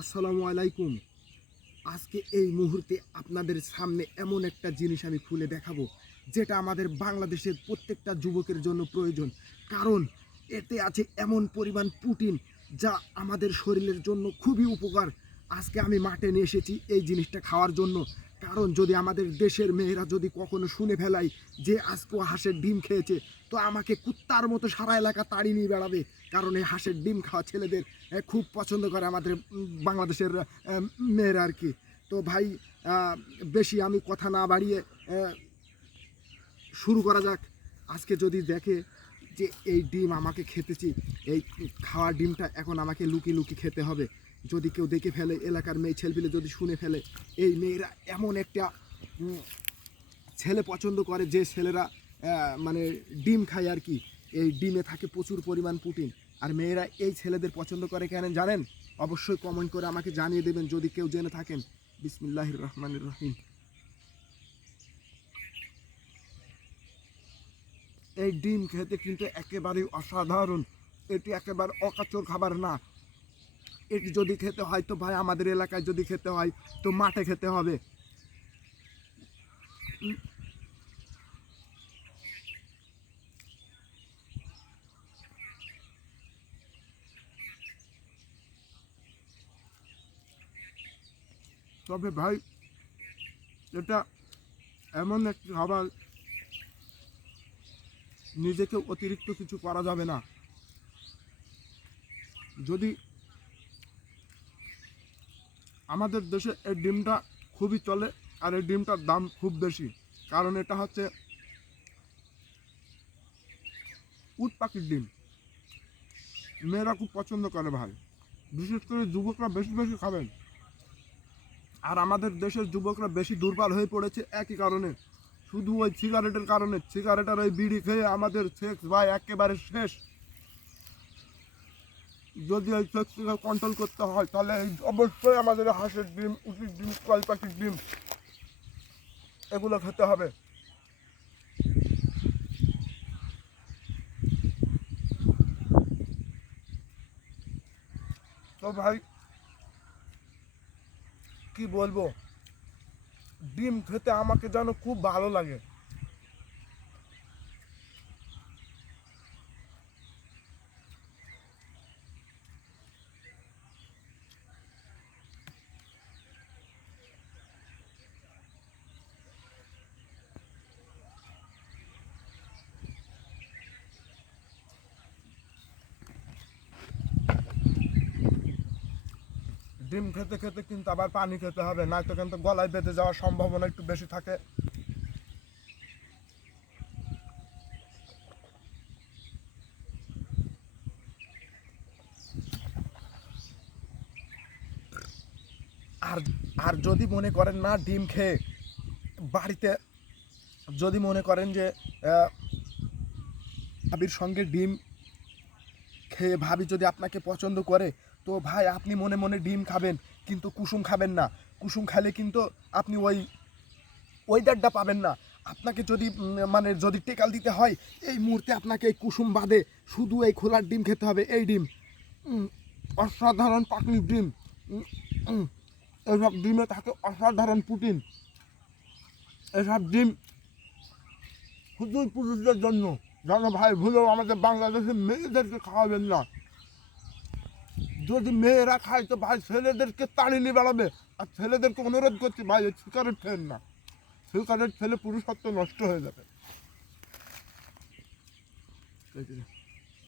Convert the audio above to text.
আসসালামু আলাইকুম। আজকে এই মুহূর্তে আপনাদের সামনে এমন একটা জিনিস আমি খুলে দেখাবো, যেটা আমাদের বাংলাদেশের প্রত্যেকটা যুবকের জন্য প্রয়োজন। কারণ এতে আছে এমন পরিমাণ প্রোটিন যা আমাদের শরীরের জন্য খুবই উপকার। আজকে আমি মাঠে নিয়ে এসেছি এই জিনিসটা খাওয়ার জন্য। কারণ যদি আমাদের দেশের মেয়েরা যদি কখনো শুনে ফেলাই যে আজকেও হাঁসের ডিম খেয়েছে, তো আমাকে কুত্তার মতো সারা এলাকা তাড়ি নিয়ে বেড়াবে। কারণ এই হাঁসের ডিম খাওয়া ছেলেদের খুব পছন্দ করে আমাদের বাংলাদেশের মেয়েরা আর কি। তো ভাই বেশি আমি কথা না বাড়িয়ে শুরু করা যাক। আজকে যদি দেখে যে এই ডিম আমাকে খেতেছি, এই খাওয়া ডিমটা এখন আমাকে লুকিয়ে লুকিয়ে খেতে হবে যদি কেউ দেখে ফেলে, এলাকার মেয়ে ছেলেপিলে যদি শুনে ফেলে, এই মেয়েরা এমন একটা ছেলে পছন্দ করে যে ছেলেরা মানে ডিম খায় আর কি। এই ডিমে থাকে প্রচুর পরিমাণ প্রোটিন। আর মেয়েরা এই ছেলেদের পছন্দ করে কেন জানেন? অবশ্যই কমেন্ট করে আমাকে জানিয়ে দেবেন, যদি কেউ জেনে থাকেন। বিসমিল্লাহির রহমানির রহিম। এই ডিম খেতে কিন্তু একেবারেই অসাধারণ। এটি একেবারে অকাচর খাবার না। এটি যদি খেতে হয় তো ভাই আমাদের এলাকায় যদি খেতে হয় তো মাঠে খেতে হবে। তবে ভাই, এটা এমন একটি খাবার, নিজেকে অতিরিক্ত কিছু করা যাবে না। যদি আমাদের দেশে এই ডিমটা খুবই চলে আর এই ডিমটার দাম খুব বেশি। কারণ এটা হচ্ছে উট পাখির ডিম। মেয়েরা খুব পছন্দ করে ভাই। বিশেষ করে যুবকরা বেশি বেশি খাবেন। আর আমাদের দেশের যুবকরা বেশি দুর্বল হয়ে পড়েছে একই কারণে। শুধু ওই সিগারেটের কারণে। সিগারেটের ওই বিড়ি খেয়ে আমাদের সেক্স ভাই একেবারে শেষ। যদি ওই সেক্সকে কন্ট্রোল করতে হয়, তাহলে এই অবশ্যই আমাদের হাঁসের ডিম, উচির ডিম কল পাখির ডিম, এগুলো খেতে হবে। তো ভাই, কি বলব? ডিম খেতে আমাকে যেন খুব ভালো লাগে। ডিম খেতে খেতে কিন্তু আবার পানি খেতে হবে নয়তো কিন্তু গলায় বেঁধে যাওয়ার সম্ভাবনা একটু বেশি থাকে। আর আর যদি মনে করেন না ডিম খেয়ে বাড়িতে যদি মনে করেন যে আহ, ভাবির সঙ্গে ডিম খেয়ে ভাবি যদি আপনাকে পছন্দ করে তো ভাই, আপনি মনে মনে ডিম খাবেন, কিন্তু কুসুম খাবেন না। কুসুম খেলে কিন্তু আপনি ওই ওয়েদারটা পাবেন না। আপনাকে যদি মানে যদি টেকাল দিতে হয়, এই মুহূর্তে আপনাকে এই কুসুম বাদে শুধু এই খোলার ডিম খেতে হবে, এই ডিম। অসাধারণ পাকনি ডিম। এইসব ডিমে থাকে অসাধারণ প্রোটিন। এসব ডিম শুধুই পুরুষদের জন্য। যেন ভাই, ভুলেও আমাদের বাংলাদেশের মেয়েদেরকে খাওয়াবেন না। যদি মেয়েরা খায় তো ভাই ছেলেদেরকে তাড়িয়ে বেড়াবে। আর ছেলেদেরকে অনুরোধ করছি, ভাই, এই সিগারেট ফেল না। সিগারেট খেলে পুরুষত্ব নষ্ট হয়ে যাবে।